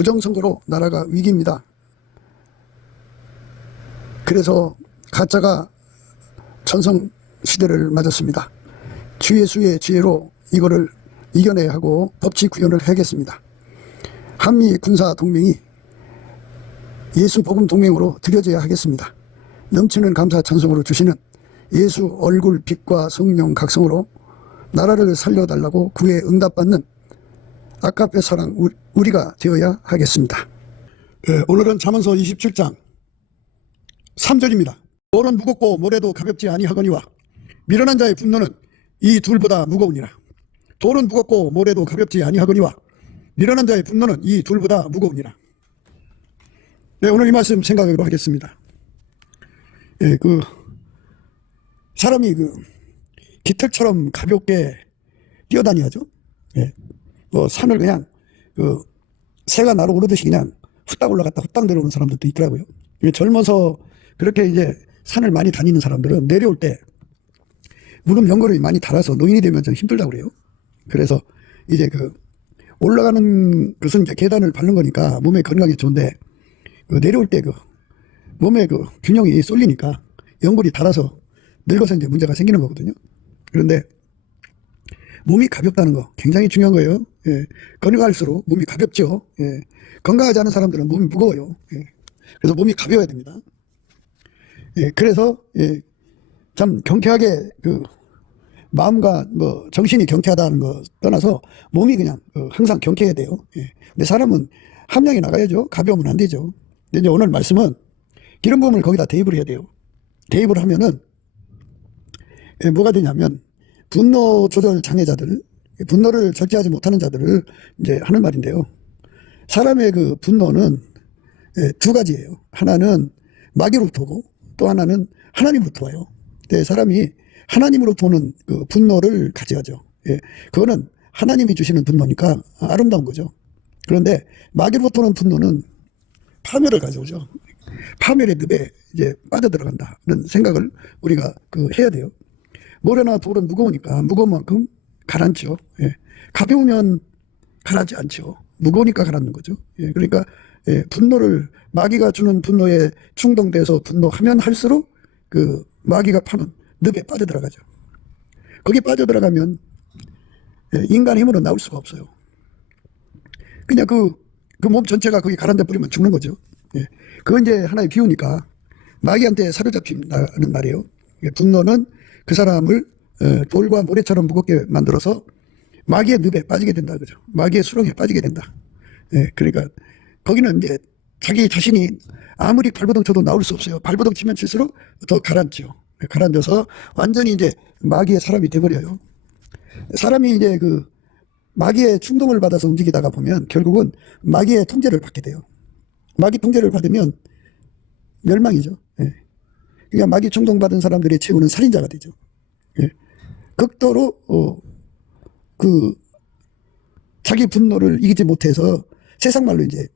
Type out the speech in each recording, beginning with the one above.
부정선거로 나라가 위기입니다. 그래서 가짜가 전성시대를 맞았습니다. 주의 수의 지혜로 이거를 이겨내야 하고 법치 구현을 해야겠습니다. 한미 군사 동맹이 예수 복음 동맹으로 들여져야 하겠습니다. 넘치는 감사 찬송으로 주시는 예수 얼굴 빛과 성령 각성으로 나라를 살려달라고 구에 응답받는 아까페 사랑 우리가 되어야 하겠습니다. 오늘은 잠언서 27장 3절입니다. 돌은 무겁고 모래도 가볍지 아니하거니와 미련한 자의 분노는 이 둘보다 무거우니라. 돌은 무겁고 모래도 가볍지 아니하거니와 미련한 자의 분노는 이 둘보다 무거우니라. 네, 오늘 이 말씀 생각하도록 하겠습니다. 사람이 깃털처럼 가볍게 뛰어다녀야죠. 산을 그냥 새가 날아오르듯이 그냥 후딱 올라갔다 후딱 내려오는 사람들도 있더라고요. 젊어서 그렇게 이제 산을 많이 다니는 사람들은 내려올 때 무릎 연골이 많이 닳아서 노인이 되면 좀 힘들다고 그래요. 그래서 이제 올라가는 것은 이제 계단을 밟는 거니까 몸에 건강에 좋은데 내려올 때 몸에 균형이 쏠리니까 연골이 닳아서 늙어서 이제 문제가 생기는 거거든요. 그런데 몸이 가볍다는 거 굉장히 중요한 거예요. 건강할수록 몸이 가볍죠. 건강하지 않은 사람들은 몸이 무거워요. 그래서 몸이 가벼워야 됩니다. 그래서 참 경쾌하게 마음과 정신이 경쾌하다는 거 떠나서 몸이 그냥 항상 경쾌해야 돼요. 근데 사람은 함량이 나가야죠. 가벼우면 안 되죠. 근데 이제 오늘 말씀은 기름 부음을 거기다 대입을 해야 돼요. 대입을 하면은 뭐가 되냐면 분노 조절 장애자들, 분노를 절제하지 못하는 자들을 이제 하는 말인데요. 사람의 분노는 두 가지예요. 하나는 마귀로부터 오고 또 하나는 하나님으로부터 와요. 사람이 하나님으로부터 오는 분노를 가져야죠. 그거는 하나님이 주시는 분노니까 아름다운 거죠. 그런데 마귀로부터 오는 분노는 파멸을 가져오죠. 파멸의 늪에 이제 빠져들어간다는 생각을 우리가 해야 돼요. 모래나 돌은 무거우니까 무거운 만큼 가라앉죠. 가벼우면 가라앉지 않죠. 무거우니까 가라앉는 거죠. 그러니까 분노를 마귀가 주는 분노에 충동돼서 분노하면 할수록 마귀가 파는 늪에 빠져들어가죠. 거기 빠져들어가면 인간의 힘으로 나올 수가 없어요. 그냥 몸 전체가 거기 가라앉아 버리면 죽는 거죠. 그건 이제 하나의 비유니까 마귀한테 사로잡힌다는 말이에요. 분노는 그 사람을 돌과 모래처럼 무겁게 만들어서 마귀의 늪에 빠지게 된다 그죠. 마귀의 수렁에 빠지게 된다. 그러니까 거기는 이제 자기 자신이 아무리 발버둥 쳐도 나올 수 없어요. 발버둥 치면 칠수록 더 가라앉죠. 가라앉아서 완전히 이제 마귀의 사람이 돼버려요. 사람이 이제 마귀의 충동을 받아서 움직이다가 보면 결국은 마귀의 통제를 받게 돼요. 마귀 통제를 받으면 멸망이죠. 그러니까 마귀 충동받은 사람들의 최후는 살인자가 되죠. 극도로 자기 분노를 이기지 못해서 세상 말로 이제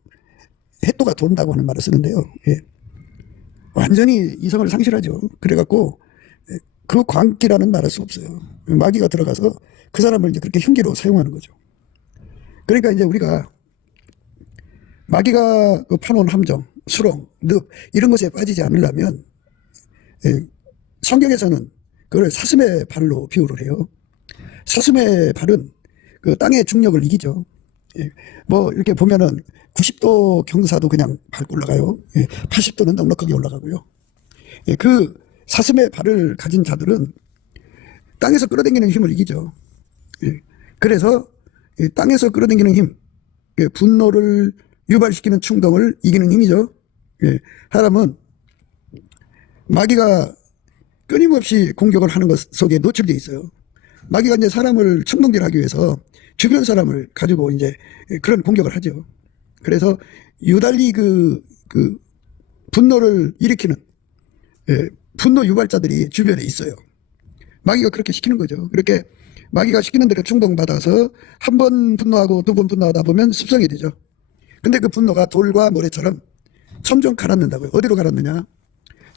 해토가 돈다고 하는 말을 쓰는데요. 완전히 이성을 상실하죠. 그래갖고 그 광기라는 말할 수 없어요. 마귀가 들어가서 그 사람을 이제 그렇게 흉기로 사용하는 거죠. 그러니까 이제 우리가 마귀가 파놓은 함정, 수렁, 늪 이런 것에 빠지지 않으려면 성경에서는 그걸 사슴의 발로 비유를 해요. 사슴의 발은 땅의 중력을 이기죠. 이렇게 보면은 90도 경사도 그냥 밟고 올라가요. 80도는 넉넉하게 올라가고요. 그 사슴의 발을 가진 자들은 땅에서 끌어당기는 힘을 이기죠. 그래서 땅에서 끌어당기는 힘, 분노를 유발시키는 충동을 이기는 힘이죠. 사람은 마귀가 끊임없이 공격을 하는 것 속에 노출되어 있어요. 마귀가 이제 사람을 충동질하기 위해서 주변 사람을 가지고 이제 그런 공격을 하죠. 그래서 유달리 분노를 일으키는 분노 유발자들이 주변에 있어요. 마귀가 그렇게 시키는 거죠. 그렇게 마귀가 시키는 대로 충동받아서 한 번 분노하고 두 번 분노하다 보면 습성이 되죠. 근데 그 분노가 돌과 모래처럼 점점 가라앉는다고요. 어디로 가라앉느냐?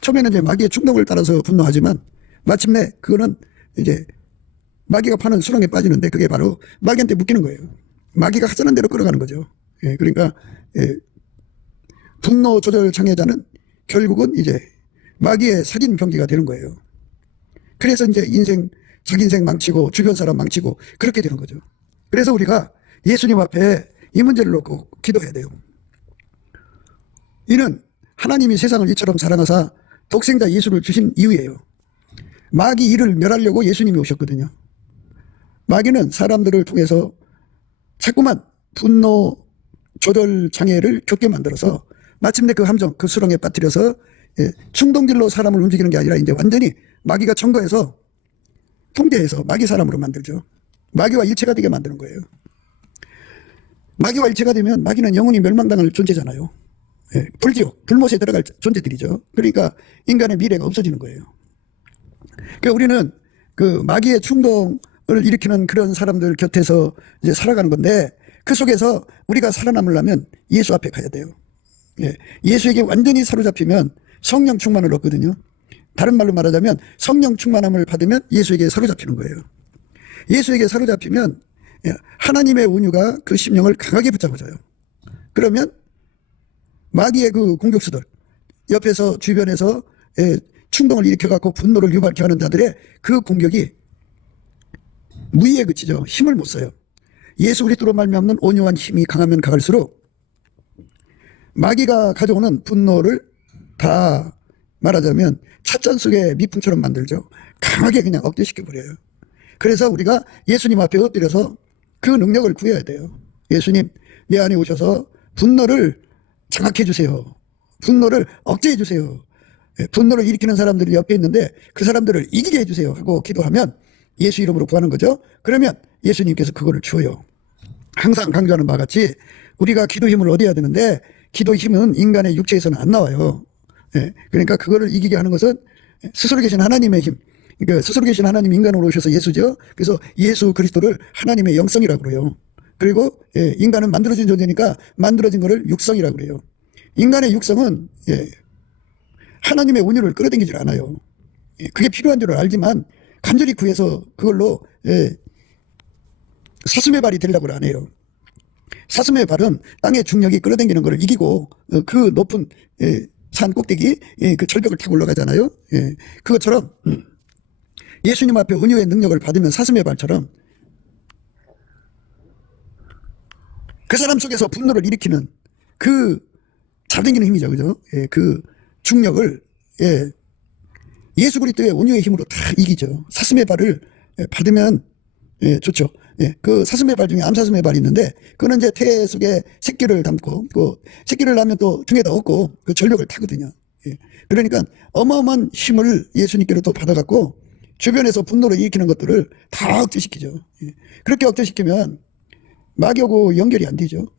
처음에는 이제 마귀의 충동을 따라서 분노하지만 마침내 그거는 이제 마귀가 파는 수렁에 빠지는데 그게 바로 마귀한테 묶이는 거예요. 마귀가 하자는 대로 끌어가는 거죠. 그러니까 분노 조절 장애자는 결국은 이제 마귀의 살인 병기가 되는 거예요. 그래서 이제 자기 인생 망치고 주변 사람 망치고 그렇게 되는 거죠. 그래서 우리가 예수님 앞에 이 문제를 놓고 기도해야 돼요. 이는 하나님이 세상을 이처럼 사랑하사 독생자 예수를 주신 이유예요. 마귀 이를 멸하려고 예수님이 오셨거든요. 마귀는 사람들을 통해서 자꾸만 분노 조절 장애를 겪게 만들어서 마침내 그 함정, 그 수렁에 빠뜨려서 충동질로 사람을 움직이는 게 아니라 이제 완전히 마귀가 청거해서 통제해서 마귀 사람으로 만들죠. 마귀와 일체가 되게 만드는 거예요. 마귀와 일체가 되면 마귀는 영원히 멸망당할 존재잖아요. 불지옥, 불못에 들어갈 존재들이죠. 그러니까 인간의 미래가 없어지는 거예요. 그러니까 우리는 그 마귀의 충동을 일으키는 그런 사람들 곁에서 이제 살아가는 건데 그 속에서 우리가 살아남으려면 예수 앞에 가야 돼요. 예수에게 완전히 사로잡히면 성령 충만을 얻거든요. 다른 말로 말하자면 성령 충만함을 받으면 예수에게 사로잡히는 거예요. 예수에게 사로잡히면 하나님의 온유가 그 심령을 강하게 붙잡아줘요. 그러면 마귀의 그 공격수들, 옆에서 주변에서 충동을 일으켜갖고 분노를 유발케 하는 자들의 그 공격이 무의에 그치죠. 힘을 못 써요. 예수 그리스도로 말미암는 온유한 힘이 강하면 강할수록 마귀가 가져오는 분노를 다 말하자면 찻잔 속의 미풍처럼 만들죠. 강하게 그냥 억제시켜버려요. 그래서 우리가 예수님 앞에 엎드려서 그 능력을 구해야 돼요. 예수님, 내 안에 오셔서 분노를 장악해 주세요. 분노를 억제해 주세요. 분노를 일으키는 사람들이 옆에 있는데 그 사람들을 이기게 해주세요 하고 기도하면 예수 이름으로 구하는 거죠. 그러면 예수님께서 그거를 주어요. 항상 강조하는 바와 같이 우리가 기도 힘을 얻어야 되는데 기도 힘은 인간의 육체에서는 안 나와요. 그러니까 그거를 이기게 하는 것은 스스로 계신 하나님의 힘. 그러니까 스스로 계신 하나님 인간으로 오셔서 예수죠. 그래서 예수 그리스도를 하나님의 영성이라고 그래요. 그리고 인간은 만들어진 존재니까 만들어진 거를 육성이라고 그래요. 인간의 육성은 하나님의 온유를 끌어당기질 않아요. 그게 필요한 줄 알지만 간절히 구해서 그걸로 사슴의 발이 되려고 안 해요. 사슴의 발은 땅의 중력이 끌어당기는 것을 이기고 그 높은 산 꼭대기 그 절벽을 타고 올라가잖아요. 그것처럼 예수님 앞에 온유의 능력을 받으면 사슴의 발처럼 그 사람 속에서 분노를 일으키는 그 잡당기는 힘이죠. 그죠? 그 중력을 예수 그리스도의 온유의 힘으로 다 이기죠. 사슴의 발을 받으면 좋죠. 그 사슴의 발 중에 암사슴의 발이 있는데 그거는 이제 태 속에 새끼를 담고 그 새끼를 낳으면 또 등에다 업고 그 절벽을 타거든요. 그러니까 어마어마한 힘을 예수님께로 또 받아갖고 주변에서 분노를 일으키는 것들을 다 억제시키죠. 그렇게 억제시키면 마귀하고 연결이 안 되죠.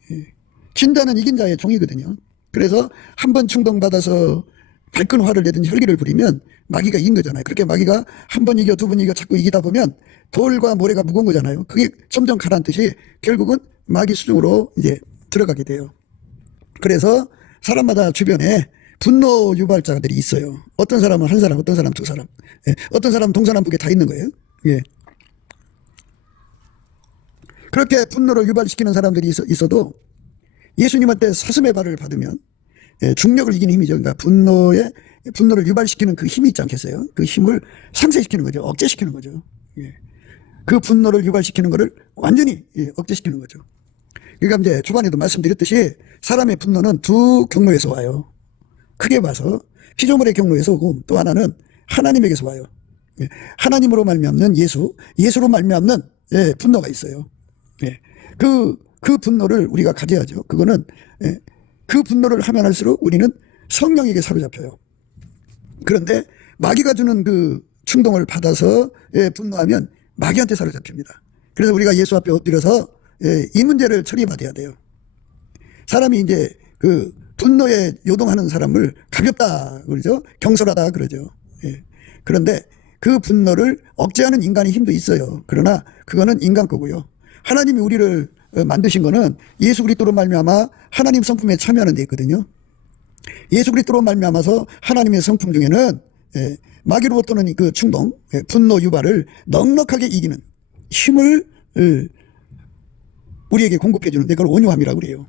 진다는 이긴 자의 종이거든요. 그래서 한번 충동받아서 발끈 화를 내든지 혈기를 부리면 마귀가 이긴 거잖아요. 그렇게 마귀가 한 번 이겨 두 번 이겨 자꾸 이기다 보면 돌과 모래가 무거운 거잖아요. 그게 점점 가라앉듯이 결국은 마귀 수중으로 이제 들어가게 돼요. 그래서 사람마다 주변에 분노 유발자들이 있어요. 어떤 사람은 한 사람, 어떤 사람 두 사람, 어떤 사람은 동서남북에 다 있는 거예요. 그렇게 분노를 유발시키는 사람들이 있어도 예수님한테 사슴의 발을 받으면 중력을 이기는 힘이죠. 그러니까 분노를 유발시키는 그 힘이 있지 않겠어요? 그 힘을 상쇄시키는 거죠. 억제시키는 거죠. 그 분노를 유발시키는 거를 완전히 억제시키는 거죠. 그러니까 이제 초반에도 말씀드렸듯이 사람의 분노는 두 경로에서 와요. 크게 봐서 피조물의 경로에서 오고 또 하나는 하나님에게서 와요. 하나님으로 말미암는 예수로 말미암는 분노가 있어요. 그 분노를 우리가 가져야죠. 그거는 그 분노를 하면 할수록 우리는 성령에게 사로잡혀요. 그런데 마귀가 주는 그 충동을 받아서 분노하면 마귀한테 사로잡힙니다. 그래서 우리가 예수 앞에 엎드려서 이 문제를 처리받아야 돼요. 사람이 이제 그 분노에 요동하는 사람을 가볍다 그러죠. 경솔하다 그러죠. 그런데 그 분노를 억제하는 인간의 힘도 있어요. 그러나 그거는 인간 거고요. 하나님이 우리를 만드신 거는 예수 그리스도로 말미암아 하나님 성품에 참여하는 데 있거든요. 예수 그리스도로 말미암아서 하나님의 성품 중에는 마귀로부터는 그 충동, 분노 유발을 넉넉하게 이기는 힘을 우리에게 공급해 주는 데 그걸 온유함이라고 그래요.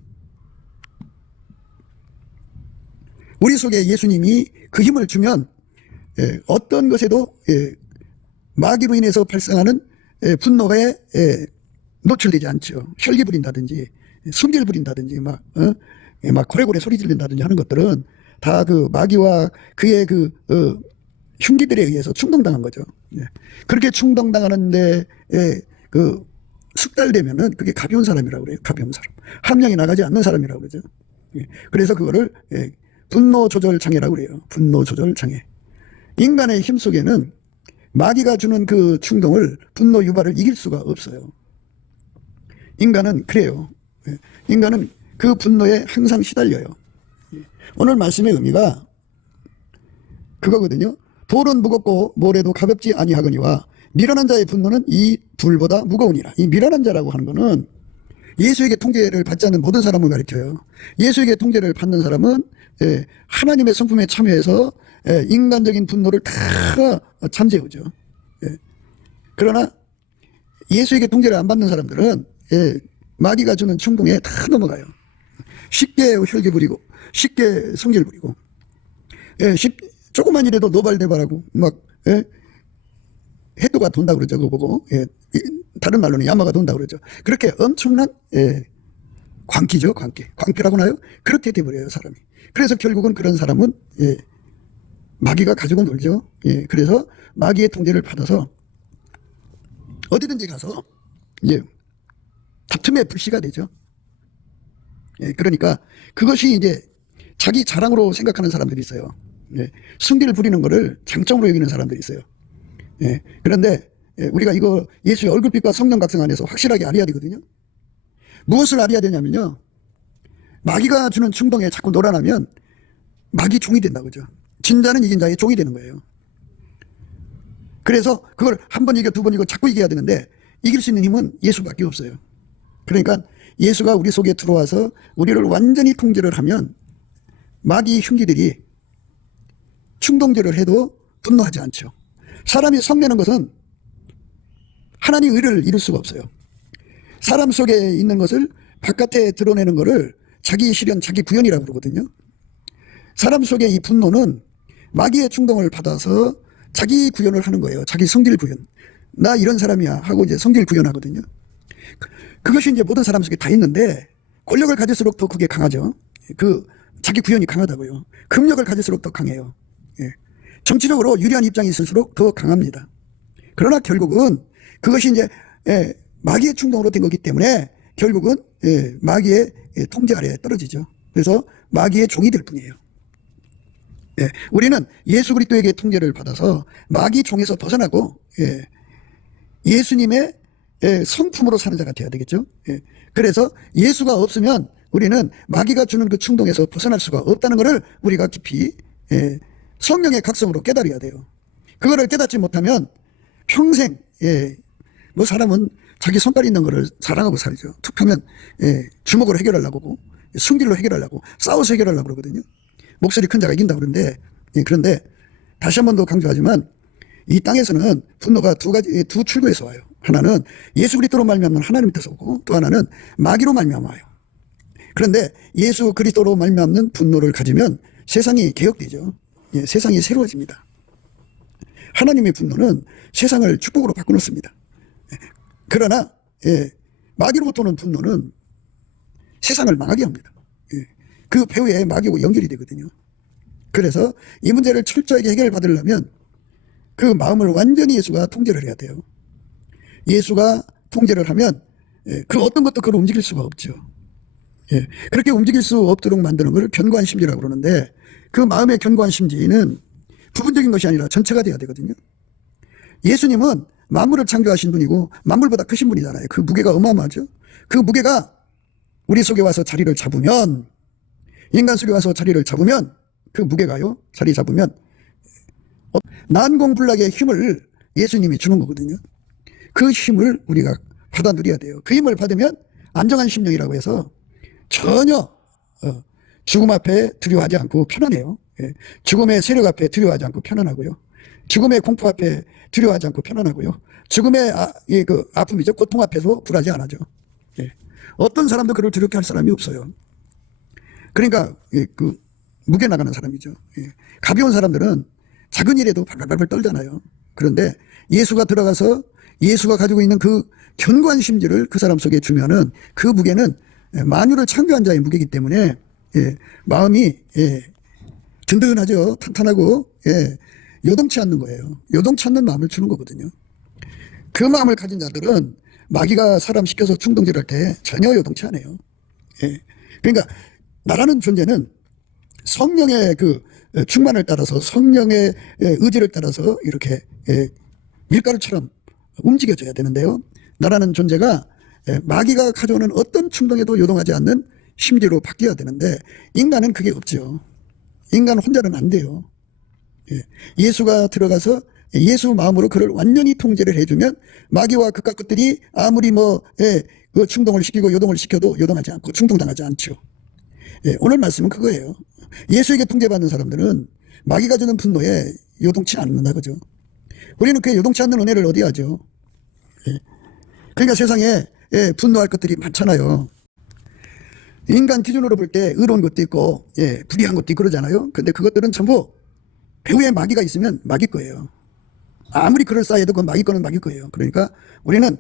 우리 속에 예수님이 그 힘을 주면 어떤 것에도 마귀로 인해서 발생하는 분노에 노출되지 않죠. 혈기 부린다든지 성질 부린다든지 막 고래고래 소리 지른다든지 하는 것들은 다 그 마귀와 그의 그 흉기들에 의해서 충동당한 거죠. 그렇게 충동당하는데 그 숙달되면은 그게 가벼운 사람이라고 그래요. 가벼운 사람. 함량이 나가지 않는 사람이라고 그러죠. 그래서 그거를 분노 조절 장애라고 그래요. 분노 조절 장애. 인간의 힘 속에는 마귀가 주는 그 충동을, 분노 유발을 이길 수가 없어요. 인간은 그래요. 인간은 그 분노에 항상 시달려요. 오늘 말씀의 의미가 그거거든요. 돌은 무겁고 모래도 가볍지 아니하거니와 미련한 자의 분노는 이 불보다 무거우니라. 이 미련한 자라고 하는 거는 예수에게 통제를 받지 않는 모든 사람을 가리켜요. 예수에게 통제를 받는 사람은 하나님의 성품에 참여해서 인간적인 분노를 다 잠재우죠. 그러나 예수에게 통제를 안 받는 사람들은 마귀가 주는 충동에 다 넘어가요. 쉽게 혈기 부리고 쉽게 성질 부리고 조그만 일에도 노발대발하고 막 해도가 돈다 그러죠. 그거 보고 다른 말로는 야마가 돈다 그러죠. 그렇게 엄청난 광기죠. 광기라고 나요. 그렇게 돼버려요 사람이. 그래서 결국은 그런 사람은 마귀가 가지고 놀죠. 그래서 마귀의 통제를 받아서 어디든지 가서 다툼의 불씨가 되죠. 그러니까 그것이 이제 자기 자랑으로 생각하는 사람들이 있어요. 승기를 부리는 거를 장점으로 여기는 사람들이 있어요. 그런데 우리가 이거 예수의 얼굴빛과 성령 각성 안에서 확실하게 알아야 되거든요. 무엇을 알아야 되냐면요. 마귀가 주는 충동에 자꾸 놀아나면 마귀 종이 된다 그죠. 진자는 이긴 자의 종이 되는 거예요. 그래서 그걸 한 번 이겨 두 번 이겨 자꾸 이겨야 되는데 이길 수 있는 힘은 예수밖에 없어요. 그러니까 예수가 우리 속에 들어와서 우리를 완전히 통제를 하면 마귀 흉기들이 충동질을 해도 분노하지 않죠. 사람이 성내는 것은 하나님의 의를 이룰 수가 없어요. 사람 속에 있는 것을 바깥에 드러내는 것을 자기 실현, 자기 구현이라고 그러거든요. 사람 속의 이 분노는 마귀의 충동을 받아서 자기 구현을 하는 거예요. 자기 성질 구현. 나 이런 사람이야 하고 이제 성질 구현하거든요. 그것이 이제 모든 사람 속에 다 있는데 권력을 가질수록 더 그게 강하죠. 그 자기 구현이 강하다고요. 금력을 가질수록 더 강해요. 정치적으로 유리한 입장이 있을수록 더 강합니다. 그러나 결국은 그것이 이제 마귀의 충동으로 된 거기 때문에 결국은 마귀의 통제 아래에 떨어지죠. 그래서 마귀의 종이 될 뿐이에요. 우리는 예수 그리스도에게 통제를 받아서 마귀 종에서 벗어나고 예수님의 성품으로 사는 자가 되어야 되겠죠. 그래서 예수가 없으면 우리는 마귀가 주는 그 충동에서 벗어날 수가 없다는 것을 우리가 깊이 성령의 각성으로 깨달아야 돼요. 그거를 깨닫지 못하면 평생 뭐 사람은 자기 손가락 있는 거를 자랑하고 살죠. 툭 하면 주먹으로 해결하려고 하고 승질로 해결하려고 싸워서 해결하려고 그러거든요. 목소리 큰 자가 이긴다 그러는데 그런데 다시 한 번 더 강조하지만 이 땅에서는 분노가 두 출구에서 와요. 하나는 예수 그리스도로 말미암는 하나님 뜻에서 오고 또 하나는 마귀로 말미암아 와요. 그런데 예수 그리스도로 말미암는 분노를 가지면 세상이 개혁되죠. 세상이 새로워집니다. 하나님의 분노는 세상을 축복으로 바꿔놓습니다. 그러나 마귀로부터 오는 분노는 세상을 망하게 합니다. 그 배후에 마귀하고 연결이 되거든요. 그래서 이 문제를 철저하게 해결받으려면 그 마음을 완전히 예수가 통제를 해야 돼요. 예수가 통제를 하면 그 어떤 것도 그걸 움직일 수가 없죠. 그렇게 움직일 수 없도록 만드는 걸 견고한 심지라고 그러는데 그 마음의 견고한 심지는 부분적인 것이 아니라 전체가 돼야 되거든요. 예수님은 만물을 창조하신 분이고 만물보다 크신 분이잖아요. 그 무게가 어마어마하죠. 그 무게가 우리 속에 와서 자리를 잡으면 인간 속에 와서 자리를 잡으면 그 무게가요. 자리 잡으면 난공불락의 힘을 예수님이 주는 거거든요. 그 힘을 우리가 받아 누려야 돼요. 그 힘을 받으면 안정한 심령이라고 해서 전혀 죽음 앞에 두려워하지 않고 편안해요. 죽음의 세력 앞에 두려워하지 않고 편안하고요. 죽음의 공포 앞에 두려워하지 않고 편안하고요. 죽음의 그 아픔이죠. 고통 앞에서 불하지 않아죠. 어떤 사람도 그를 두렵게 할 사람이 없어요. 그러니까 무게 나가는 사람이죠. 예. 가벼운 사람들은 작은 일에도 발발발 떨잖아요. 그런데 예수가 들어가서 예수가 가지고 있는 그 견고한 심지를 그 사람 속에 주면은 그 무게는 만유를 창조한 자의 무게이기 때문에 예, 마음이 예, 든든하죠. 탄탄하고 예, 요동치 않는 거예요. 요동치 않는 마음을 주는 거거든요. 그 마음을 가진 자들은 마귀가 사람 시켜서 충동질할 때 전혀 요동치 않아요. 예. 그러니까 나라는 존재는 성령의 그 충만을 따라서 성령의 의지를 따라서 이렇게 밀가루처럼 움직여져야 되는데요. 나라는 존재가 마귀가 가져오는 어떤 충동에도 요동하지 않는 심지로 바뀌어야 되는데 인간은 그게 없죠. 인간 혼자는 안 돼요. 예수가 들어가서 예수 마음으로 그를 완전히 통제를 해주면 마귀와 그깟 것들이 아무리 그 충동을 시키고 요동을 시켜도 요동하지 않고 충동당하지 않죠. 오늘 말씀은 그거예요. 예수에게 통제받는 사람들은 마귀가 주는 분노에 요동치 않는다 그죠. 우리는 그 요동치 않는 은혜를 어디 하죠. 그러니까 세상에 분노할 것들이 많잖아요. 인간 기준으로 볼 때 의로운 것도 있고 불의한 것도 있고 그러잖아요. 근데 그것들은 전부 배후에 마귀가 있으면 마귀 거예요. 아무리 그럴싸해도 그건 마귀 거는 마귀 거예요. 그러니까 우리는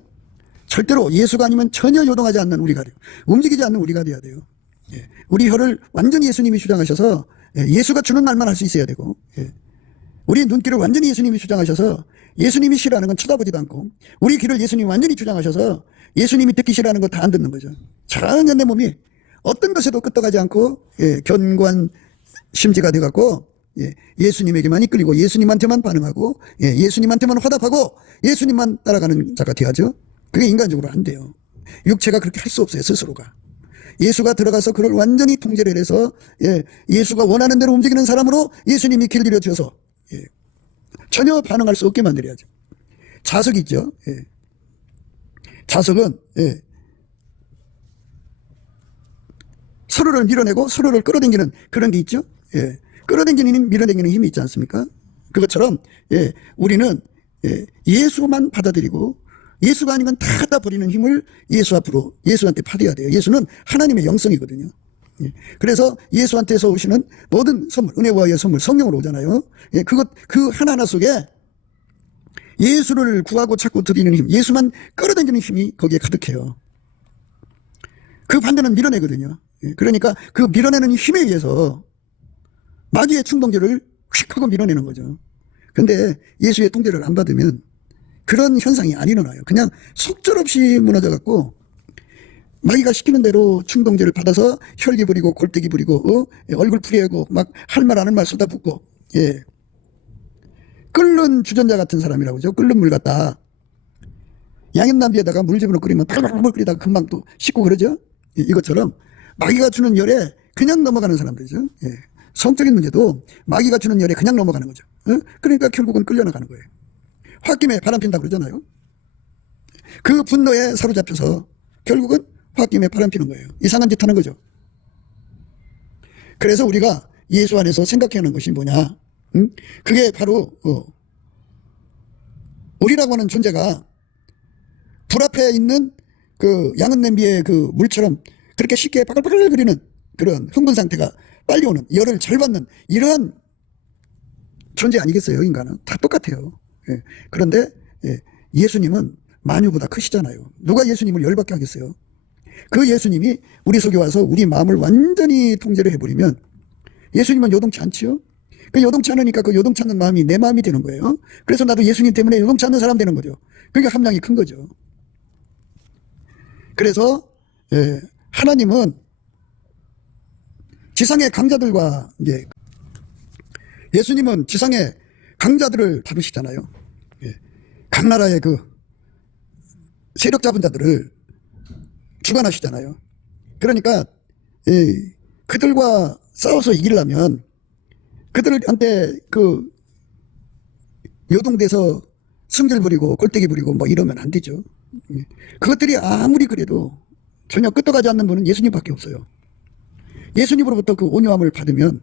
절대로 예수가 아니면 전혀 요동하지 않는 우리가 돼요. 움직이지 않는 우리가 돼야 돼요. 우리 혀를 완전히 예수님이 주장하셔서 예수가 주는 말만 할 수 있어야 되고 우리 눈길을 완전히 예수님이 주장하셔서 예수님이 싫어하는 건 쳐다보지도 않고 우리 귀를 예수님이 완전히 주장하셔서 예수님이 듣기 싫어하는 거 다 안 듣는 거죠. 전혀 내 몸이 어떤 것에도 끄떡하지 않고 견고한 심지가 돼갖고 예수님에게만 이끌리고 예수님한테만 반응하고 예수님한테만 화답하고 예수님만 따라가는 자가 돼야죠. 그게 인간적으로 안 돼요. 육체가 그렇게 할 수 없어요. 스스로가. 예수가 들어가서 그를 완전히 통제를 해서 예수가 원하는 대로 움직이는 사람으로 예수님이 길들여 주셔서 전혀 반응할 수 없게 만들어야죠. 자석이 있죠. 자석은 서로를 밀어내고 서로를 끌어당기는 그런 게 있죠. 끌어당기는 힘, 밀어당기는 힘이 있지 않습니까? 그것처럼 우리는 예수만 받아들이고 예수가 아니면 다 갖다 버리는 힘을 예수 앞으로 예수한테 받아야 돼요. 예수는 하나님의 영성이거든요. 그래서 예수한테서 오시는 모든 선물, 은혜와 선물, 성령으로 오잖아요. 그 하나하나 속에 예수를 구하고 찾고 드리는 힘, 예수만 끌어당기는 힘이 거기에 가득해요. 그 반대는 밀어내거든요. 그러니까 그 밀어내는 힘에 의해서 마귀의 충동질을 휙 하고 밀어내는 거죠. 근데 예수의 통제를 안 받으면 그런 현상이 안 일어나요. 그냥 속절없이 무너져갖고 마귀가 시키는 대로 충동질을 받아서 혈기 부리고 골때기 부리고 얼굴 풀이하고 막 할 말 안 할 말 쏟아붓고 끓는 주전자 같은 사람이라고 그러죠. 끓는 물 같다. 양념남비에다가 물 집어넣고 끓이면 팔팔팔 끓이다가 금방 또 식고 그러죠. 이것처럼 마귀가 주는 열에 그냥 넘어가는 사람들이죠. 성적인 문제도 마귀가 주는 열에 그냥 넘어가는 거죠. 그러니까 결국은 끌려나가는 거예요. 홧김에 바람핀다 그러잖아요. 그 분노에 사로잡혀서 결국은 홧김에 바람피는 거예요. 이상한 짓 하는 거죠. 그래서 우리가 예수 안에서 생각해야 하는 것이 뭐냐. 그게 바로 우리라고 하는 존재가 불 앞에 있는 그 양은 냄비의 그 물처럼 그렇게 쉽게 바글바글 거리는 그런 흥분 상태가 빨리 오는 열을 잘 받는 이러한 존재 아니겠어요. 인간은 다 똑같아요. 그런데 예수님은 만유보다 크시잖아요. 누가 예수님을 열받게 하겠어요. 그 예수님이 우리 속에 와서 우리 마음을 완전히 통제를 해버리면 예수님은 요동치 않지요. 그 요동치 않으니까 그 요동치 않는 마음이 내 마음이 되는 거예요. 그래서 나도 예수님 때문에 요동치 않는 사람 되는 거죠. 그러니까 함량이 큰 거죠. 그래서 하나님은 지상의 강자들과 예수님은 지상의 강자들을 다루시잖아요. 각 나라의 그 세력 잡은 자들을 주관하시잖아요. 그러니까 그들과 싸워서 이기려면 그들한테 그 요동돼서 승질 부리고 골때기 부리고 뭐 이러면 안 되죠. 그것들이 아무리 그래도 전혀 끄떡하지 않는 분은 예수님밖에 없어요. 예수님으로부터 그 온유함을 받으면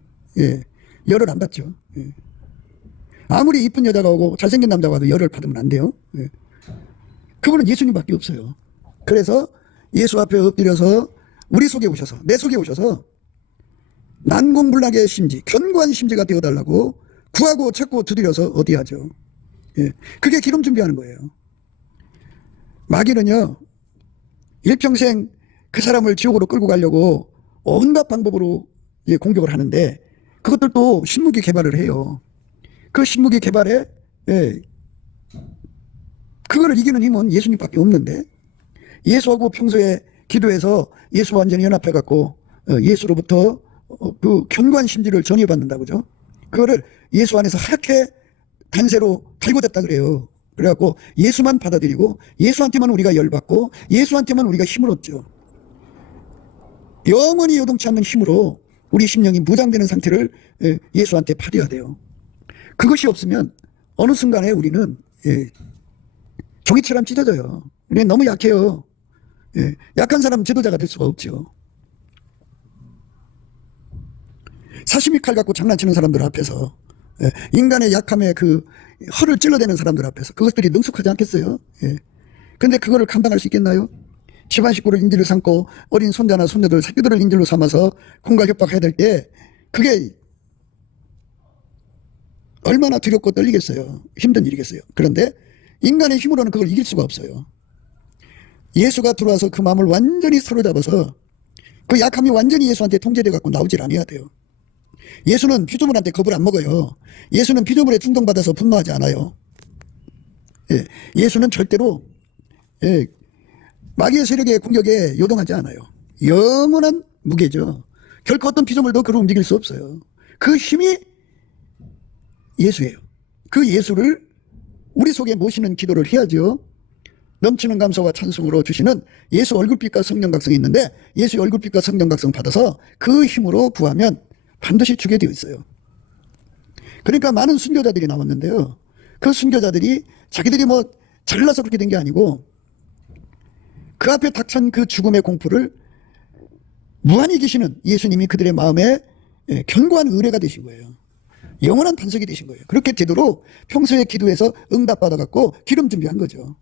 열을 안 받죠. 아무리 이쁜 여자가 오고 잘생긴 남자가 와도 열을 받으면 안 돼요. 그분은 예수님밖에 없어요. 그래서 예수 앞에 엎드려서 우리 속에 오셔서 내 속에 오셔서 난공불락의 심지, 견고한 심지가 되어달라고 구하고 찾고 두드려서 어디 하죠. 예. 그게 기름 준비하는 거예요. 마귀는요, 일평생 그 사람을 지옥으로 끌고 가려고 온갖 방법으로 공격을 하는데, 그것들도 신무기 개발을 해요. 그 신무기 개발에, 그거를 이기는 힘은 예수님밖에 없는데, 예수하고 평소에 기도해서 예수와 완전히 연합해갖고, 예수로부터 그 견고한 심지를 전이받는다, 그죠? 그거를 예수 안에서 하얗게 단세로 달궈졌다 그래요. 그래갖고 예수만 받아들이고 예수한테만 우리가 열받고 예수한테만 우리가 힘을 얻죠. 영원히 요동치 않는 힘으로 우리 심령이 무장되는 상태를 예수한테 받아야 돼요. 그것이 없으면 어느 순간에 우리는 종이처럼 찢어져요. 우리는 너무 약해요. 약한 사람은 지도자가 될 수가 없죠. 사시미 칼 갖고 장난치는 사람들 앞에서, 인간의 약함에 그 허를 찔러대는 사람들 앞에서 그것들이 능숙하지 않겠어요? 근데 그거를 감당할 수 있겠나요? 집안 식구를 인질로 삼고 어린 손자나 손녀들, 새끼들을 인질로 삼아서 공갈 협박해야 될 때 그게 얼마나 두렵고 떨리겠어요? 힘든 일이겠어요? 그런데 인간의 힘으로는 그걸 이길 수가 없어요. 예수가 들어와서 그 마음을 완전히 사로잡아서 그 약함이 완전히 예수한테 통제돼 갖고 나오질 않아야 돼요. 예수는 피조물한테 겁을 안 먹어요. 예수는 피조물에 충동받아서 분노하지 않아요. 예수는 절대로 마귀의 세력의 공격에 요동하지 않아요. 영원한 무게죠. 결코 어떤 피조물도 그를 움직일 수 없어요. 그 힘이 예수예요. 그 예수를 우리 속에 모시는 기도를 해야죠. 넘치는 감사와 찬송으로 주시는 예수 얼굴빛과 성령 각성이 있는데, 예수의 얼굴빛과 성령 각성 받아서 그 힘으로 구하면 반드시 주게 되어 있어요. 그러니까 많은 순교자들이 나왔는데요, 그 순교자들이 자기들이 뭐 잘나서 그렇게 된 게 아니고 그 앞에 닥친 그 죽음의 공포를 무한히 계시는 예수님이 그들의 마음에 견고한 의뢰가 되신 거예요. 영원한 반석이 되신 거예요. 그렇게 되도록 평소에 기도해서 응답받아갖고 기름 준비한 거죠.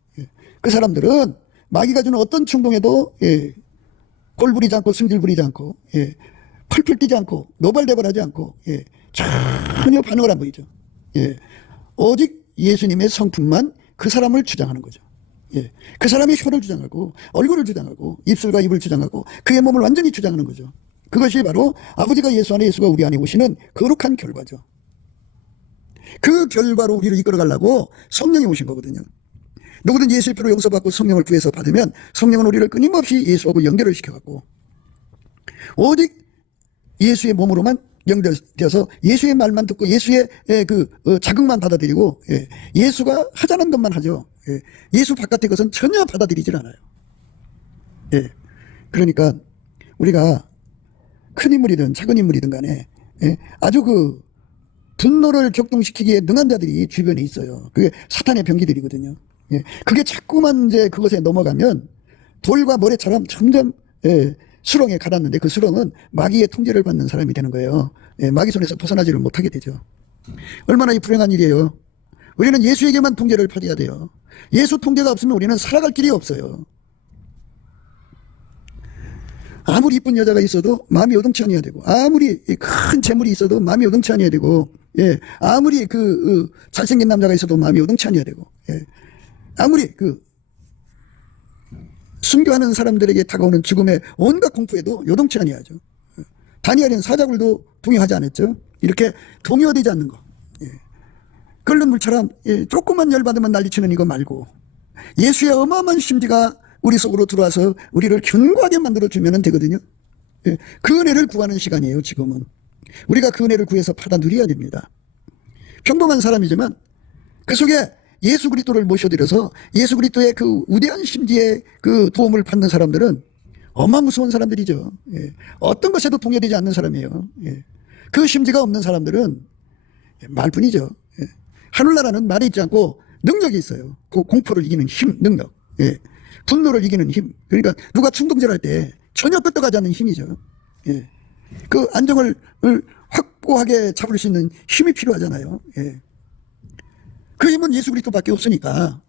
그 사람들은 마귀가 주는 어떤 충동에도 꼴 부리지 않고 승질 부리지 않고 펄펄 뛰지 않고 노발대발하지 않고 전혀 반응을 안 보이죠. 오직 예수님의 성품만 그 사람을 주장하는 거죠. 그 사람이 혀를 주장하고 얼굴을 주장하고 입술과 입을 주장하고 그의 몸을 완전히 주장하는 거죠. 그것이 바로 아버지가 예수 안에, 예수가 우리 안에 오시는 거룩한 결과죠. 그 결과로 우리를 이끌어가려고 성령이 오신 거거든요. 누구든 예수의 피로 용서받고 성령을 구해서 받으면 성령은 우리를 끊임없이 예수하고 연결을 시켜갖고 오직 예수의 몸으로만 연결되어서 예수의 말만 듣고 예수의 자극만 받아들이고 예수가 하자는 것만 하죠. 예수 바깥의 것은 전혀 받아들이질 않아요. 그러니까 우리가 큰 인물이든 작은 인물이든 간에 아주 그 분노를 격동시키기에 능한 자들이 주변에 있어요. 그게 사탄의 병기들이거든요. 그게 자꾸만 이제 그것에 넘어가면 돌과 모래처럼 점점 수렁에 가닿는데 그 수렁은 마귀의 통제를 받는 사람이 되는 거예요. 마귀 손에서 벗어나지를 못하게 되죠. 얼마나 이 불행한 일이에요. 우리는 예수에게만 통제를 받아야 돼요. 예수 통제가 없으면 우리는 살아갈 길이 없어요. 아무리 이쁜 여자가 있어도 마음이 요동치 않아야 되고, 아무리 큰 재물이 있어도 마음이 요동치 않아야 되고, 아무리 잘생긴 남자가 있어도 마음이 요동치 않아야 되고, 아무리 순교하는 사람들에게 다가오는 죽음의 온갖 공포에도 요동치 아니하죠. 다니엘은 사자굴도 동요하지 않았죠. 이렇게 동요되지 않는 거. 끓는 물처럼 조금만 열받으면 난리치는 이거 말고 예수의 어마어마한 심지가 우리 속으로 들어와서 우리를 견고하게 만들어주면 되거든요. 그 은혜를 구하는 시간이에요. 지금은 우리가 그 은혜를 구해서 받아 누려야 됩니다. 평범한 사람이지만 그 속에 예수 그리스도를 모셔드려서 예수 그리스도의 그 우대한 심지의 그 도움을 받는 사람들은 어마무서운 사람들이죠. 어떤 것에도 동요되지 않는 사람이에요. 그 심지가 없는 사람들은 말뿐이죠. 하늘나라는 말이 있지 않고 능력이 있어요. 그 공포를 이기는 힘, 능력. 분노를 이기는 힘. 그러니까 누가 충동질할 때 전혀 끄떡하지 않는 힘이죠. 그 안정을 확고하게 잡을 수 있는 힘이 필요하잖아요. 그 힘은 예수 그리스도밖에 없으니까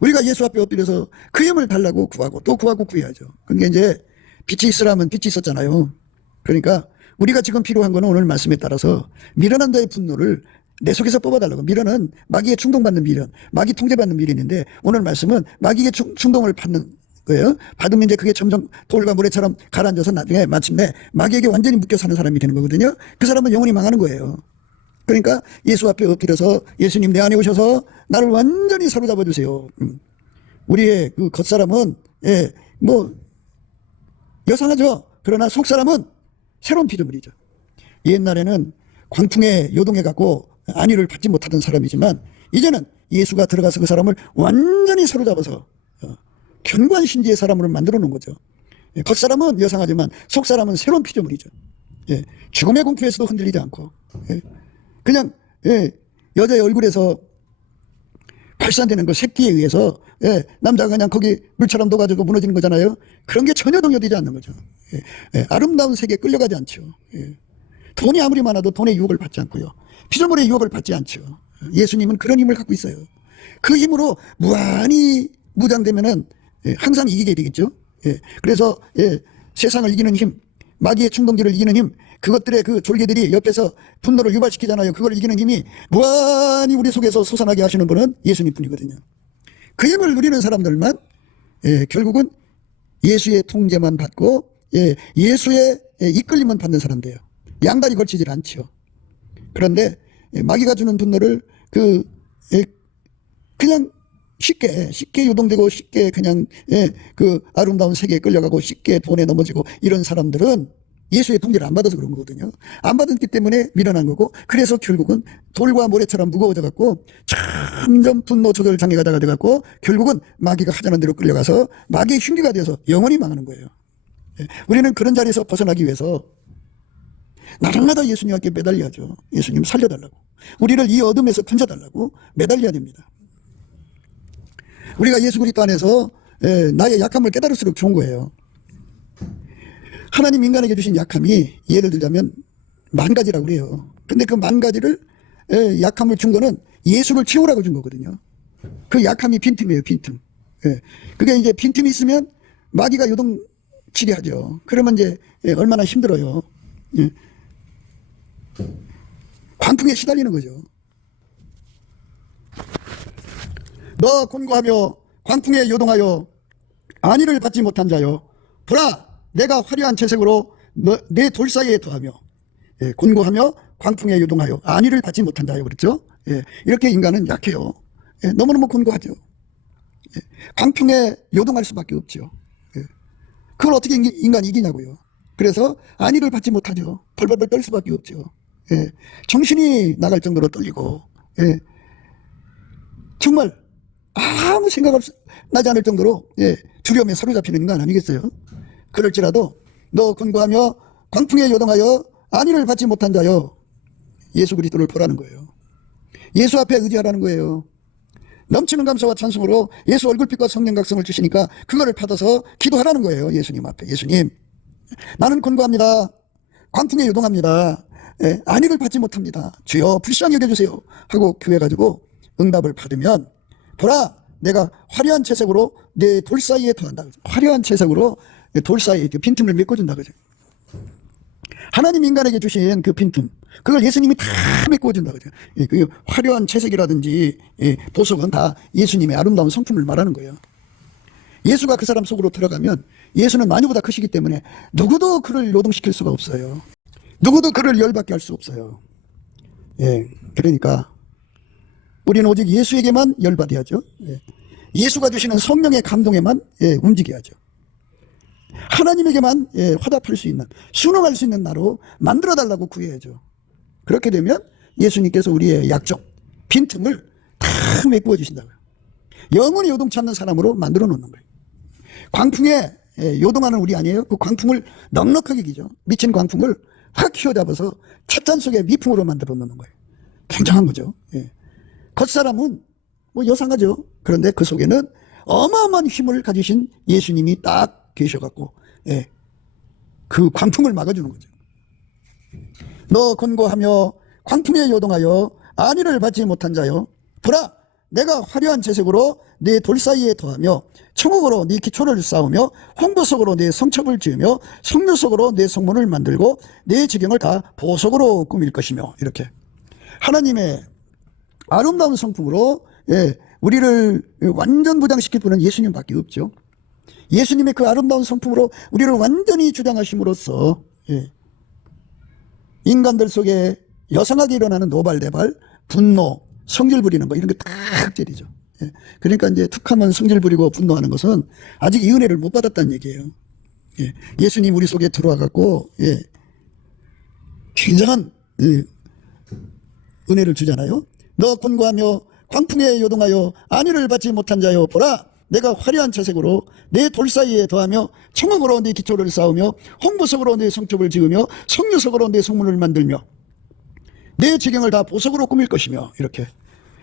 우리가 예수 앞에 엎드려서 그 힘을 달라고 구하고 또 구하고 구해야죠. 그러니까 이제 빛이 있으라면 빛이 있었잖아요. 그러니까 우리가 지금 필요한 거는 오늘 말씀에 따라서 미련한 자의 분노를 내 속에서 뽑아달라고. 미련은 마귀에 충동받는 미련, 마귀 통제받는 미련인데 오늘 말씀은 마귀의 충동을 받는 거예요. 받으면 이제 그게 점점 돌과 모래처럼 가라앉아서 나중에 마침내 마귀에게 완전히 묶여 사는 사람이 되는 거거든요. 그 사람은 영원히 망하는 거예요. 그러니까 예수 앞에 엎드려서 예수님 내 안에 오셔서 나를 완전히 사로잡아 주세요. 우리의 그 겉사람은 뭐 여상하죠. 그러나 속사람은 새로운 피조물이죠. 옛날에는 광풍에 요동해 갖고 안위를 받지 못하던 사람이지만 이제는 예수가 들어가서 그 사람을 완전히 사로잡아서 견고한 신지의 사람으로 만들어 놓은 거죠. 겉사람은 여상하지만 속사람은 새로운 피조물이죠. 죽음의 공포에서도 흔들리지 않고 그냥 여자의 얼굴에서 발산되는 그 색기에 의해서 남자가 그냥 거기 물처럼 녹아지고 무너지는 거잖아요. 그런 게 전혀 동요되지 않는 거죠. 아름다운 색에 끌려가지 않죠. 돈이 아무리 많아도 돈의 유혹을 받지 않고요. 피조물의 유혹을 받지 않죠. 예수님은 그런 힘을 갖고 있어요. 그 힘으로 무한히 무장되면은 항상 이기게 되겠죠. 그래서 세상을 이기는 힘, 마귀의 충동기를 이기는 힘, 그것들의 그 졸개들이 옆에서 분노를 유발시키잖아요. 그걸 이기는 힘이 무한히 우리 속에서 솟아나게 하시는 분은 예수님 뿐이거든요. 그 힘을 누리는 사람들만 결국은 예수의 통제만 받고 예수의 이끌림만 받는 사람들이에요. 양다리 걸치질 않죠. 그런데 마귀가 주는 분노를 그냥 쉽게 유동되고 쉽게 그냥 그 아름다운 세계에 끌려가고 쉽게 돈에 넘어지고 이런 사람들은 예수의 통제를 안 받아서 그런 거거든요. 안 받았기 때문에 밀어난 거고 그래서 결국은 돌과 모래처럼 무거워져 갖고 점점 분노 조절 장애가 돼 갖고 결국은 마귀가 하자는 대로 끌려가서 마귀의 흉기가 되어서 영원히 망하는 거예요. 우리는 그런 자리에서 벗어나기 위해서 날마다 예수님께 매달려야죠. 예수님 살려달라고. 우리를 이 어둠에서 건져달라고 매달려야 됩니다. 우리가 예수 그리스도 안에서 나의 약함을 깨달을수록 좋은 거예요. 하나님 인간에게 주신 약함이 예를 들자면 10,000가지라고 그래요. 근데 그 10,000가지를 약함을 준 거는 예수를 채우라고 준 거거든요. 그 약함이 빈틈이에요. 빈틈. 그게 이제 빈틈이 있으면 마귀가 요동치게 하죠. 그러면 이제 얼마나 힘들어요. 광풍에 시달리는 거죠. 너 곤고하며 광풍에 요동하여 안위를 받지 못한 자여 보라 내가 화려한 채색으로 내 돌 사이에 더하며 곤고하며 광풍에 요동하여 안위를 받지 못한 자여 그랬죠. 이렇게 인간은 약해요. 너무너무 곤고하죠. 광풍에 요동할 수밖에 없죠. 그걸 어떻게 인간이 이기냐고요. 그래서 안위를 받지 못하죠. 벌벌벌 떨 수밖에 없죠. 정신이 나갈 정도로 떨리고 정말 아무 생각 나지 않을 정도로 두려움에 사로잡히는 인간 아니겠어요? 그럴지라도 너 곤고하며 광풍에 요동하여 안위를 받지 못한 자여 예수 그리스도를 보라는 거예요. 예수 앞에 의지하라는 거예요. 넘치는 감사와 찬송으로 예수 얼굴빛과 성령 각성을 주시니까 그거를 받아서 기도하라는 거예요. 예수님 앞에. 예수님 나는 곤고합니다. 광풍에 요동합니다. 안위를 받지 못합니다. 주여 불쌍히 여겨주세요 하고 교회 가지고 응답을 받으면 보라 내가 화려한 채색으로 내 돌 사이에 더한다. 화려한 채색으로 돌 사이에 빈틈을 메꿔준다. 그죠? 하나님 인간에게 주신 그 빈틈 그걸 예수님이 다 메꿔준다. 그죠? 그 화려한 채색이라든지 보석은 다 예수님의 아름다운 성품을 말하는 거예요. 예수가 그 사람 속으로 들어가면 예수는 마녀보다 크시기 때문에 누구도 그를 요동시킬 수가 없어요. 누구도 그를 열받게 할 수 없어요. 그러니까 우리는 오직 예수에게만 열받아야죠. 예수가 주시는 성령의 감동에만 움직여야죠. 하나님에게만 화답할 수 있는 순응할 수 있는 나로 만들어달라고 구해야죠. 그렇게 되면 예수님께서 우리의 약점 빈틈을 다 메꾸어 주신다고요. 영원히 요동치 않는 사람으로 만들어 놓는 거예요. 광풍에 요동하는 우리 아니에요? 그 광풍을 넉넉하게 이기죠. 미친 광풍을 확 휘어잡아서 찻잔 속에 미풍으로 만들어 놓는 거예요. 굉장한 거죠. 겉사람은 뭐 여상하죠. 그런데 그 속에는 어마어마한 힘을 가지신 예수님이 딱 계셔갖고 그 광풍을 막아주는 거죠. 너 곤고하며 광풍에 요동하여 안위를 받지 못한 자여 보라 내가 화려한 채색으로 네 돌 사이에 더하며 청옥으로 네 기초를 쌓으며 홍보석으로 네 성첩을 지으며 성묘석으로 네 성문을 만들고 네 지경을 다 보석으로 꾸밀 것이며. 이렇게 하나님의 아름다운 성품으로 우리를 완전 부장시킬 분은 예수님밖에 없죠. 예수님의 그 아름다운 성품으로 우리를 완전히 주장하심으로써 인간들 속에 여성하게 일어나는 노발대발, 분노, 성질 부리는 거 이런 게 딱 때리죠. 그러니까 이제 툭하면 성질 부리고 분노하는 것은 아직 이 은혜를 못 받았다는 얘기예요. 예수님 우리 속에 들어와 갖고 굉장한 은혜를 주잖아요. 너 권고하며 광풍에 요동하여 안위를 받지 못한 자여 보라, 내가 화려한 채색으로 내 돌 사이에 더하며 청옥으로 내 기초를 쌓으며 홍보석으로 내 성첩을 지으며 성묘석으로 내 성문을 만들며 내 지경을 다 보석으로 꾸밀 것이며. 이렇게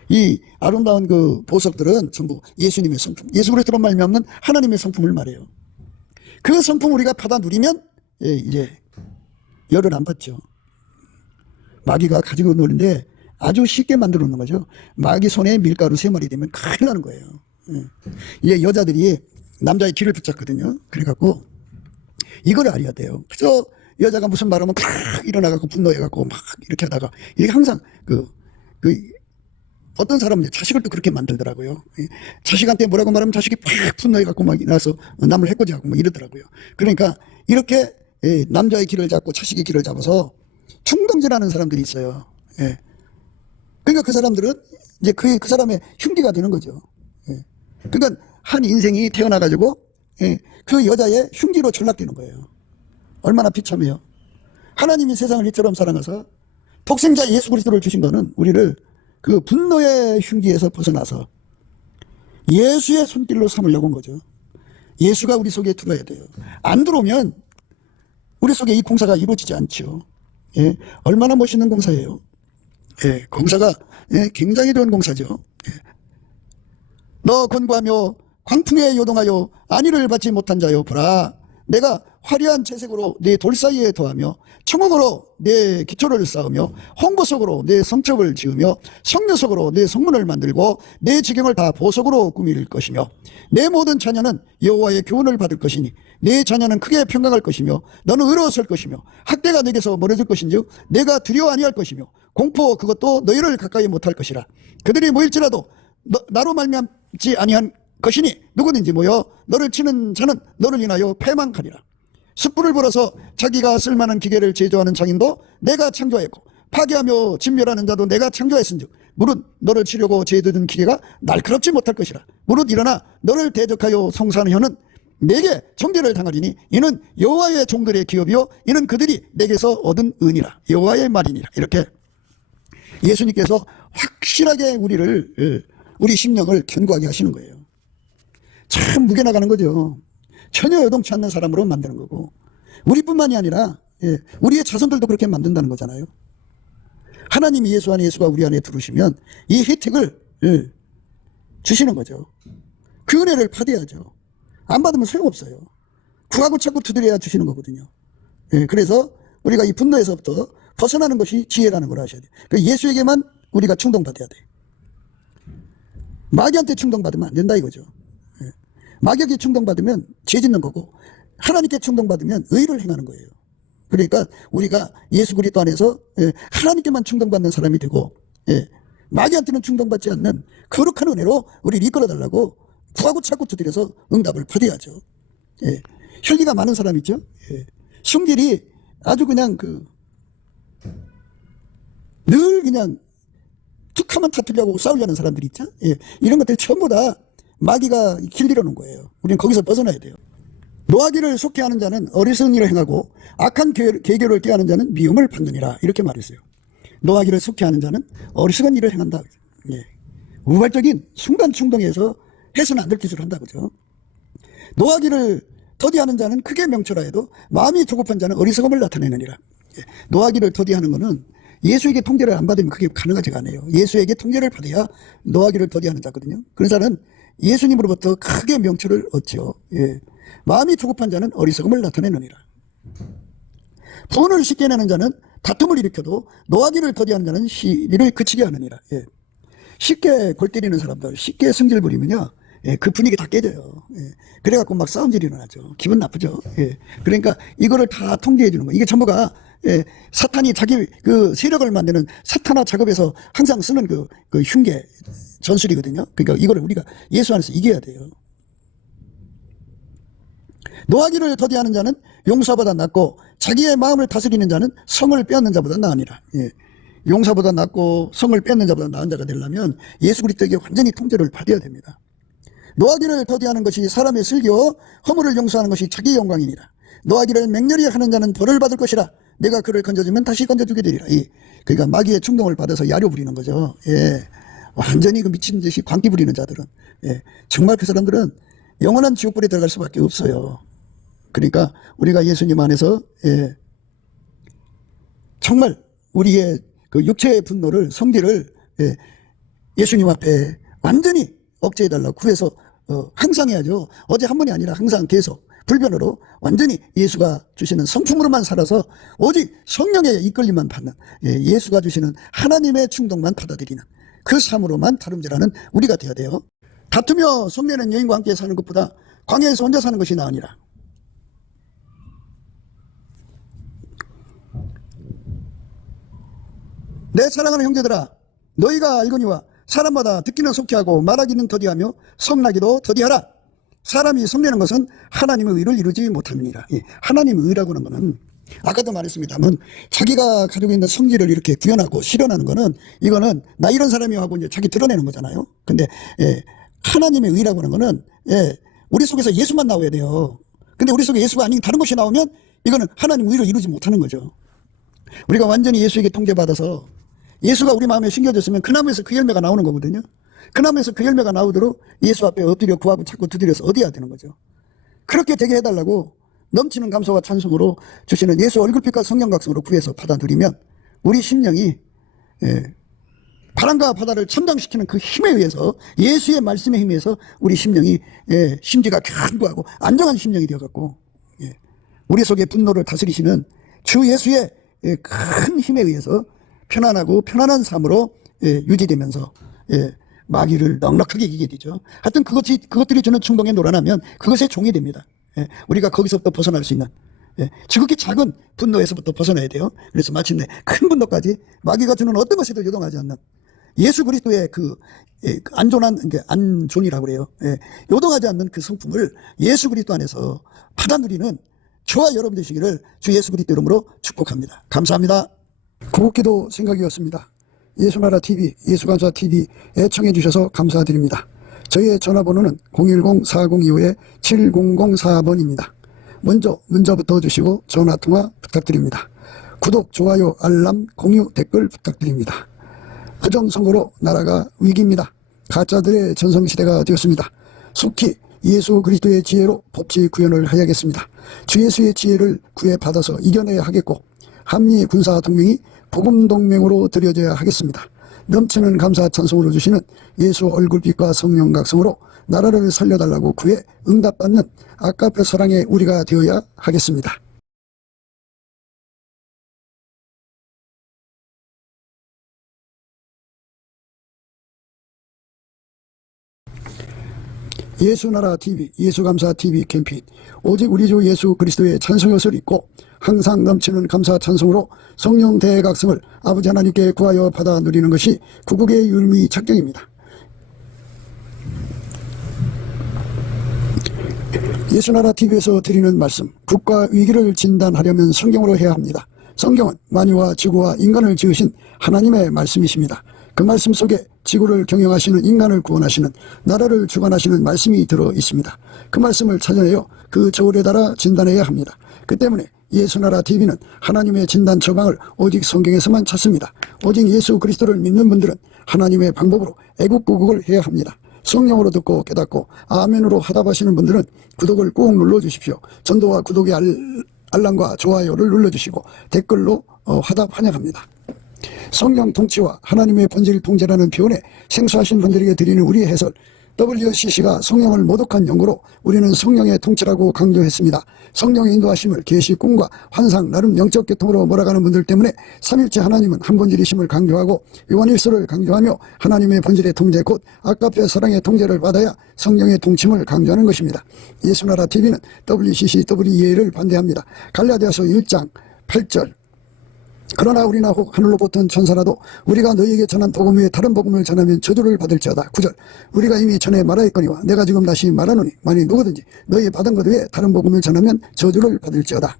이 아름다운 그 보석들은 전부 예수님의 성품, 예수 그리스도로 말미암는 하나님의 성품을 말해요. 그 성품 우리가 받아 누리면 이제 열을 안 받죠. 마귀가 가지고 노는데 아주 쉽게 만들어 놓는 거죠. 마귀 손에 밀가루 3마리 되면 큰일 나는 거예요. 이제 여자들이 남자의 뒤를 붙잡거든요. 그래갖고 이걸 알아야 돼요. 그래서 여자가 무슨 말하면 팍 일어나갖고 분노해갖고 막 이렇게 하다가 이게 항상 어떤 사람은 자식을 또 그렇게 만들더라고요. 자식한테 뭐라고 말하면 자식이 팍 분노해갖고 막 일어나서 남을 해코지하고 막 이러더라고요. 그러니까 이렇게 남자의 길을 잡고 자식의 길을 잡아서 충동질하는 사람들이 있어요. 그러니까 그 사람들은 이제 그 사람의 흉기가 되는 거죠. 그러니까 한 인생이 태어나가지고 그 여자의 흉기로 전락되는 거예요. 얼마나 비참해요. 하나님이 세상을 이처럼 사랑하사 독생자 예수 그리스도를 주신 거는 우리를 그 분노의 흉기에서 벗어나서 예수의 손길로 삼으려고 온 거죠. 예수가 우리 속에 들어야 돼요. 안 들어오면 우리 속에 이 공사가 이루어지지 않죠. 얼마나 멋있는 공사예요. 공사가 굉장히 좋은 공사죠. 너 권고하며 광풍에 요동하여 안위를 받지 못한 자여 보라, 내가 화려한 채색으로 네 돌 사이에 더하며 청옥으로 네 기초를 쌓으며 홍보석으로 네 성첩을 지으며 성묘석으로 네 성문을 만들고 네 지경을 다 보석으로 꾸밀 것이며 내 모든 자녀는 여호와의 교훈을 받을 것이니 내 자녀는 크게 평강할 것이며 너는 의로웠을 것이며 학대가 내게서 멀어질 것인즉 내가 두려워 아니할 것이며 공포 그것도 너희를 가까이 못할 것이라. 그들이 모일지라도 나로 말미암지 아니한 것이니 누구든지 모여 너를 치는 자는 너를 인하여 패망하리라. 숯불을 불어서 자기가 쓸만한 기계를 제조하는 장인도 내가 창조하였고 파괴하며 진멸하는 자도 내가 창조했은즉 무릇 너를 치려고 제조된 기계가 날카롭지 못할 것이라. 무릇 일어나 너를 대적하여 송사하는 혀는 내게 정죄를 당하리니 이는 여호와의 종들의 기업이요 이는 그들이 내게서 얻은 은이라. 여호와의 말이니라. 이렇게 예수님께서 확실하게 우리 심령을 견고하게 하시는 거예요. 참 무게 나가는 거죠. 전혀 여동치 않는 사람으로 만드는 거고 우리뿐만이 아니라 우리의 자손들도 그렇게 만든다는 거잖아요. 하나님이 예수 안에 예수가 우리 안에 들어오시면 이 혜택을 주시는 거죠. 그 은혜를 받아야죠. 안 받으면 소용없어요. 구하고 찾고 두드려야 주시는 거거든요. 그래서 우리가 이 분노에서부터 벗어나는 것이 지혜라는 걸 아셔야 돼요. 그러니까 예수에게만 우리가 충동받아야 돼요. 마귀한테 충동받으면 안 된다 이거죠. 마귀에게 충동받으면 죄 짓는 거고 하나님께 충동받으면 의를 행하는 거예요. 그러니까 우리가 예수 그리스도 안에서 하나님께만 충동받는 사람이 되고 마귀한테는 충동받지 않는 거룩한 은혜로 우리를 이끌어달라고 구하고 찾고 두드려서 응답을 받아야죠. 혈기가 많은 사람 있죠. 성질이 아주 그냥 늘 그냥 툭하면 다투려고 싸우려는 사람들이 있죠. 이런 것들 전부 다 마귀가 길들여 놓은 거예요. 우리는 거기서 벗어나야 돼요. 노하기를 속게 하는 자는 어리석은 일을 행하고 악한 계교를 꾀하는 자는 미움을 받느니라. 이렇게 말했어요. 노하기를 속게 하는 자는 어리석은 일을 행한다. 우발적인 순간 충동에서 해서는 안 될 짓을 한다. 그죠? 노하기를 더디하는 자는 크게 명철하여도 마음이 조급한 자는 어리석음을 나타내느니라. 노하기를 더디하는 것은 예수에게 통제를 안 받으면 그게 가능하지가 않아요. 예수에게 통제를 받아야 노하기를 더디하는 자거든요. 그런 자는 예수님으로부터 크게 명철을 얻죠. 마음이 조급한 자는 어리석음을 나타내느니라. 분을 쉽게 내는 자는 다툼을 일으켜도 노하기를 더디하는 자는 시비를 그치게 하느니라. 쉽게 골 때리는 사람들, 쉽게 승질 부리면요, 예, 그 분위기 다 깨져요. 예, 그래갖고 막 싸움질이 일어나죠. 기분 나쁘죠. 예, 그러니까 이거를 다 통제해 주는 거. 이게 전부가 예, 사탄이 자기 그 세력을 만드는 사탄화 작업에서 항상 쓰는 그 흉계 전술이거든요. 그러니까 이거를 우리가 예수 안에서 이겨야 돼요. 노하기를 더디하는 자는 용사보다 낫고 자기의 마음을 다스리는 자는 성을 빼앗는 자보다 나으니라. 예. 용사보다 낫고 성을 빼앗는 자보다 나은 자가 되려면 예수 그리스도에게 완전히 통제를 받아야 됩니다. 노하기를 더디하는 것이 사람의 슬기요 허물을 용서하는 것이 자기 영광이니라. 노하기를 맹렬히 하는 자는 벌을 받을 것이라. 내가 그를 건져주면 다시 건져주게 되리라. 예. 그러니까 마귀의 충동을 받아서 야료 부리는 거죠. 예. 완전히 그 미친 듯이 광기 부리는 자들은 예. 정말 그 사람들은 영원한 지옥불에 들어갈 수밖에 없어요. 그러니까 우리가 예수님 안에서 예, 정말 우리의 그 육체의 분노를 성질을 예, 예수님 앞에 완전히 억제해달라고 구해서 항상 해야죠. 어제 한 번이 아니라 항상 계속 불변으로 완전히 예수가 주시는 성품으로만 살아서 오직 성령의 이끌림만 받는 예, 예수가 주시는 하나님의 충동만 받아들이는 그 삶으로만 다름질하는 우리가 되어야 돼요. 다투며 성내는 여인과 함께 사는 것보다 광야에서 혼자 사는 것이 나으니라. 내 사랑하는 형제들아, 너희가 알거니와 사람마다 듣기는 속히 하고 말하기는 더디하며 성나기도 더디하라. 사람이 성내는 것은 하나님의 의를 이루지 못함이니라. 예, 하나님의 의라고 하는 것은 아까도 말했습니다만 자기가 가지고 있는 성질을 이렇게 구현하고 실현하는 거는 이거는 나 이런 사람이 하고 이제 자기 드러내는 거잖아요. 근데 예, 하나님의 의라고 하는 거는 예, 우리 속에서 예수만 나와야 돼요. 근데 우리 속에 예수가 아닌 다른 것이 나오면 이거는 하나님의 의를 이루지 못하는 거죠. 우리가 완전히 예수에게 통제받아서 예수가 우리 마음에 심겨졌으면 그 나무에서 그 열매가 나오는 거거든요. 그 나무에서 그 열매가 나오도록 예수 앞에 엎드려 구하고 자꾸 두드려서 얻어야 되는 거죠. 그렇게 되게 해달라고 넘치는 감사와 찬송으로 주시는 예수 얼굴빛과 성령각성으로 구해서 받아들이면 우리 심령이 예, 바람과 바다를 참당시키는 그 힘에 의해서 예수의 말씀에 힘에 의해서 우리 심령이 예, 심지가 견고하고 안정한 심령이 되어갖고 예, 우리 속의 분노를 다스리시는 주 예수의 예, 큰 힘에 의해서 편안하고 편안한 삶으로 예, 유지되면서 예, 마귀를 넉넉하게 이기게 되죠. 하여튼 그것들이 주는 충동에 놀아나면 그것의 종이 됩니다. 예, 우리가 거기서부터 벗어날 수 있는 예, 지극히 작은 분노에서부터 벗어나야 돼요. 그래서 마침내 큰 분노까지 마귀가 주는 어떤 것에도 요동하지 않는 예수 그리스도의 예, 안존한 안존이라고 그래요. 예, 요동하지 않는 그 성품을 예수 그리스도 안에서 받아 누리는 저와 여러분 되시기를 주 예수 그리스도 이름으로 축복합니다. 감사합니다. 구국기도 생각이었습니다. 예수나라 TV, 예수감사 TV 애청해 주셔서 감사드립니다. 저희의 전화번호는 010-4025-7004번입니다. 먼저 문자부터 주시고 전화통화 부탁드립니다. 구독, 좋아요, 알람, 공유, 댓글 부탁드립니다. 부정선거로 나라가 위기입니다. 가짜들의 전성시대가 되었습니다. 속히 예수 그리스도의 지혜로 법치 구현을 해야겠습니다. 주 예수의 지혜를 구해받아서 이겨내야 하겠고 한미 군사동맹이 복음동맹으로 들여져야 하겠습니다. 넘치는 감사 찬송으로 주시는 예수 얼굴빛과 성령각성으로 나라를 살려달라고 구해 응답받는 아까페 사랑의 우리가 되어야 하겠습니다. 예수나라 TV, 예수감사 TV 캠페인 오직 우리 주 예수 그리스도의 찬송옷을 입고 항상 넘치는 감사 찬송으로 성령 대각성을 아버지 하나님께 구하여 받아 누리는 것이 구국의 율미 작정입니다. 예수나라 TV에서 드리는 말씀, 국가 위기를 진단하려면 성경으로 해야 합니다. 성경은 만유와 지구와 인간을 지으신 하나님의 말씀이십니다. 그 말씀 속에 지구를 경영하시는 인간을 구원하시는 나라를 주관하시는 말씀이 들어 있습니다. 그 말씀을 찾아내어 그 저울에 달아 진단해야 합니다. 그 때문에 예수나라 TV는 하나님의 진단 처방을 오직 성경에서만 찾습니다. 오직 예수 그리스도를 믿는 분들은 하나님의 방법으로 애국구국을 해야 합니다. 성령으로 듣고 깨닫고 아멘으로 화답하시는 분들은 구독을 꾹 눌러주십시오. 전도와 구독의 알람과 좋아요를 눌러주시고 댓글로 화답 환영합니다. 성령 통치와 하나님의 본질 통제라는 표현에 생소하신 분들에게 드리는 우리의 해설, WCC가 성령을 모독한 연구로 우리는 성령의 통치라고 강조했습니다. 성령의 인도하심을 계시, 꿈과 환상, 나름 영적 계통으로 몰아가는 분들 때문에 삼일체 하나님은 한 본질이심을 강조하고 요한일서를 강조하며 하나님의 본질의 통제 곧 아까페 사랑의 통제를 받아야 성령의 통침을 강조하는 것입니다. 예수나라 TV는 WCC, WEA를 반대합니다. 갈라디아서 1장 8절 그러나 우리나 혹 하늘로 보던 천사라도 우리가 너희에게 전한 복음 외에 다른 복음을 전하면 저주를 받을지어다. 9절 우리가 이미 전에 말하였거니와 내가 지금 다시 말하노니 만일 누구든지 너희 받은 것 외에 다른 복음을 전하면 저주를 받을지어다.